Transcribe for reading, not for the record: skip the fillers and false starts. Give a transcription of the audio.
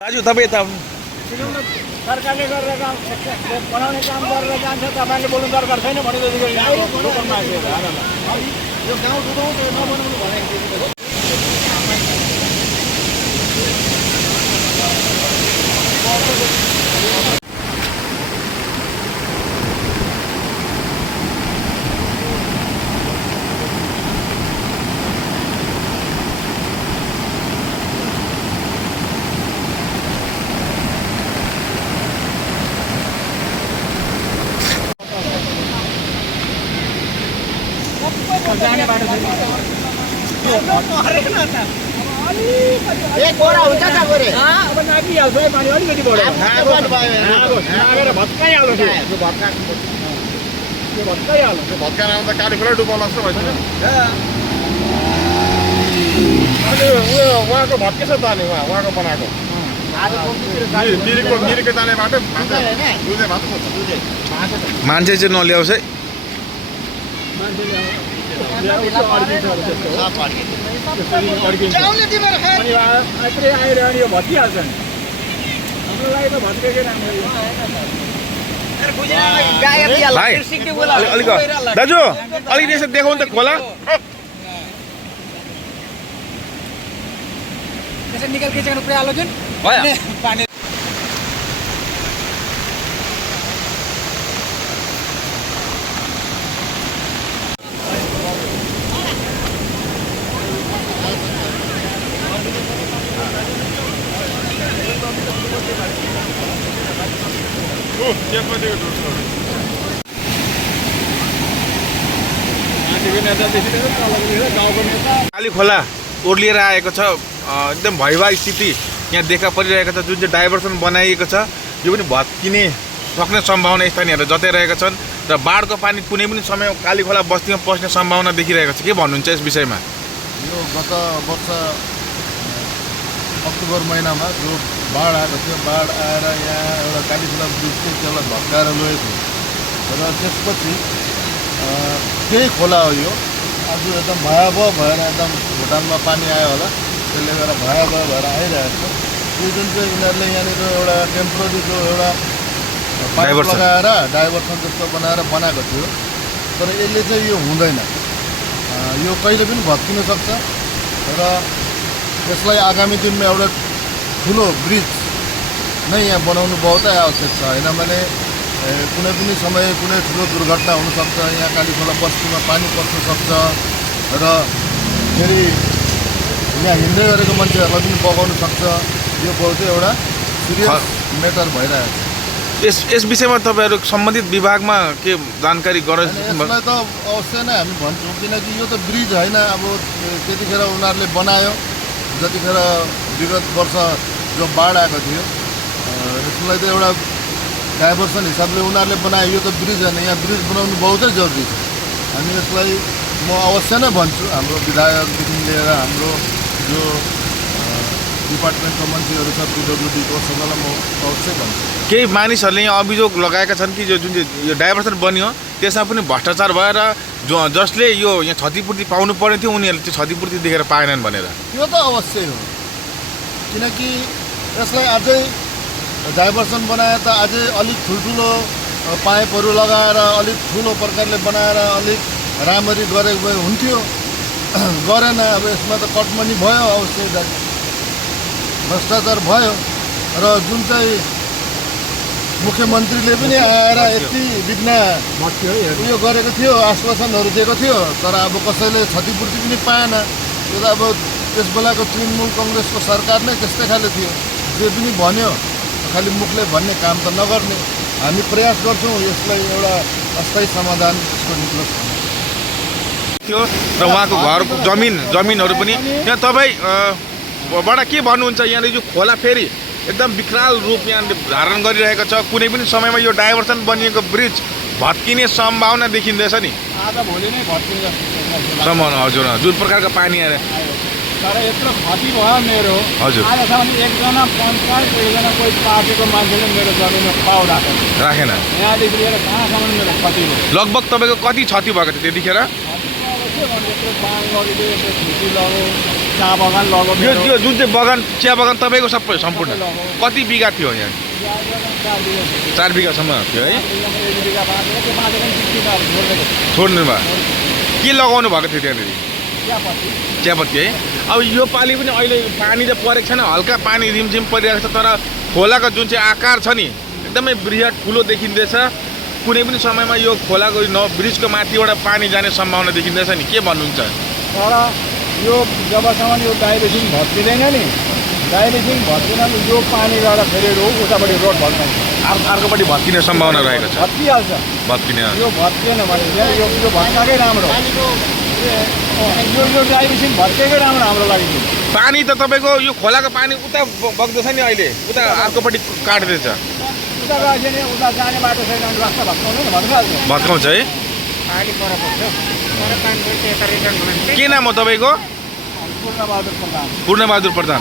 दाजु तपाईँ यता सरकारले गरेर काम बनाउने काम गरेर जान्छ तपाईँले बोल्नु दरकार छैन भनेदेखि यो गाउँ डुबाउँ नबनाउनु भनेको जाने बाटो छैन एक बोरा हुन्छ त गोरे अब नागिहाल्छ है पानी अलिकति बढ्यो नागेर भत्काइहाल्छ त्यो भत्काइहाल्छ भत्काएर आउँदा काली खोला डुबाउला जस्तो भइसक्यो अहिले उहाँको भत्केछ त अनि उहाँको बनाएको मिरिकको जाने बाटो दुधे भात मान्छे चाहिँ नल्याओस् है। आएर यो भत्किहाल्छ नि हाम्रो लागि त भत्केकै राम्रो भाइ अलिक दाजु अलिकति यसो देखाउनु त खोला निकाल के पुरा हाल्यो जुन पानी काली खोला ओर्लिएर आएको छ एकदम भयावह स्थिति यहाँ देखा परिरहेको छ। जुन चाहिँ डाइभर्सन बनाइएको छ यो पनि भत्किने सक्ने सम्भावना स्थानीयहरू जताइरहेका छन् र बाढको पानी कुनै पनि समय काली खोला बस्तीमा पस्ने सम्भावना देखिरहेको छ। के भन्नुहुन्छ यस विषयमा? यो गत वर्ष अक्टोबर महिनामा जो बाढ आएको थियो, बाढ आएर यहाँ एउटा काली खोला ब्रिज थियो त्यसलाई भत्काएर लगेको थियो र त्यसपछि त्यही खोला हो यो आज एकदम भयावह भएर एकदम भुटानमा पानी आयो होला त्यसले गर्दा भयावह भएर आइरहेको छ। यो जुन चाहिँ यिनीहरूले यहाँनिर एउटा टेम्पोररीको एउटा पाइप लगाएर डाइभर्सन जस्तो बनाएर बनाएको थियो तर यसले चाहिँ यो हुँदैन, यो कहिले पनि भत्किन सक्छ र यसलाई आगामी दिनमा एउटा ठुलो ब्रिज नै यहाँ बनाउनु बहुतै आवश्यक छ। होइन भने कुनै पनि समय कुनै ठुलो दुर्घटना हुनसक्छ, यहाँ काली खोला बस्तीमा पानी पस्न सक्छ र फेरि यहाँ हिँड्दै गरेको मान्छेहरूलाई पनि बगाउन सक्छ। यो बहुतै एउटा सिरियस म्याटर भइरहेको छ। यस विषयमा तपाईँहरू सम्बन्धित विभागमा के जानकारी गराउनु? यसलाई त अवश्य नै हामी भन्छौँ किनकि यो त ब्रिज होइन। अब त्यतिखेर उनीहरूले बनायो जतिखेर विगत वर्ष जो बाढ आएको थियो यसलाई त एउटा डाइभर्सन हिसाबले उनीहरूले बनायो, यो त ब्रिज होइन। यहाँ ब्रिज बनाउनु बहुतै जरुरी छ। हामी यसलाई म अवश्य नै भन्छु, हाम्रो विधायकदेखि लिएर हाम्रो जो डिपार्टमेन्टको मन्त्रीहरू छ पिडब्ल्युडीको सबैलाई म अवश्य भन्छु। केही मानिसहरूले यहाँ अभियोग लगाएका छन् कि यो जुन चाहिँ यो डाइभर्सन बन्यो त्यसमा पनि भ्रष्टाचार भएर जसले यो यहाँ क्षतिपूर्ति पाउनु पर्ने थियो उनीहरूले त्यो क्षतिपूर्ति देखेर पाएनन् भनेर। यो त अवश्य हो किनकि यसलाई अझै डाइभर्सन बनाए त अझै अलिक ठुल्ठुलो पाइपहरू लगाएर अलिक ठुलो प्रकारले बनाएर अलिक राम्ररी गरेको भए हुन्थ्यो, गरेन। अब यसमा त कटमनी भयो, अवश्य भ्रष्टाचार भयो र जुन चाहिँ मुख्यमन्त्रीले पनि आएर यति बिघ्न उयो गरेको थियो, आश्वासनहरू दिएको थियो तर अब कसैले क्षतिपूर्ति पनि पाएन। यो त अब त्यस बेलाको तृणमूल कङ्ग्रेसको सरकार नै त्यस्तै खाले थियो, जे पनि भन्यो खालि मुखले भन्ने काम त नगर्ने। हामी प्रयास गर्छौँ यसलाई एउटा अस्थायी समाधान यसको निक्लोस् थियो र उहाँको घरको जमिनहरू पनि यहाँ तपाईँबाट के भन्नुहुन्छ? यहाँनिर यो खोला फेरि एकदम विकराल रूप यहाँ धारण गरिरहेको छ, कुनै पनि समयमा यो डाइभर्सन बनिएको ब्रिज भत्किने सम्भावना देखिँदैछ नि। आज भोलि नै भत्किने सम्भावना हजुर जुन प्रकारको पानी आएर तर यत्रो क्षति भयो मेरो हजुर आजसम्म एकजना पञ्चायत एकजना कोही पार्टीको मान्छेले मेरो जमिनमा पाउ राखेन। यहाँदेखि लिएर कहाँसम्म मेरो क्षति भयो? लगभग तपाईँको कति क्षति भएको थियो त्यतिखेर? के भन्नु यत्रो पानी लगिदियो यत्रो खेती लग्यो चिया बगान लग्यो यो मेरो। यो जुन चाहिँ बगान चिया बगान तपाईँको सबै सम्पूर्ण कति बिघा थियो यहाँ? चिया बगान 4 बिघा थियो। 4 बिघासम्म थियो है? 1 बिघा बाँचेको त्यो बाँचेको नि 60 बिघाहरू छोड्दै गयो। छोड्नु भयो। के लगाउनु भएको थियो त्यहाँनिर? चियापत्ती चियापत्ती है? अब यो पालि पनि अहिले पानी त परेको छैन, हल्का पानी रिमझिम परिरहेको छ, तर खोलाको जुन चाहिँ आकार छ नि एकदमै बृहत ठुलो देखिँदैछ। कुनै पनि समयमा यो खोलाको ब्रिजको माथिबाट पानी जाने सम्भावना देखिँदैछ नि, के भन्नुहुन्छ? तर यो जबसम्म यो डाइभेसन भत्किँदैन नि, डाइभेसन भत्किन यो पानी गएर फेरि उतापट्टि रोड भत्काउँछ, अर्कोपट्टि भत्किने सम्भावना रहेको छ। भत्किहाल्छ। भत्किने यो भत्किएन भने चाहिँ यो भत्काएकै राम्रो। यो डाइभेसन भत्किएकै राम्रो हाम्रो लागि। पानी त तपाईँको यो खोलाको पानी उता बग्दैछ नि अहिले, उता अर्कोपट्टि काट्दैछ, उता गएछ नि उता जाने बाटो छैन भने रास्ता भत्काउँदैन भत्काउँछ। भत्काउँछ है? पानी पर पर्छ। के नाम हो तपाईँको? पूर्णबहादुर प्रधान। पूर्णबहादुर प्रधान।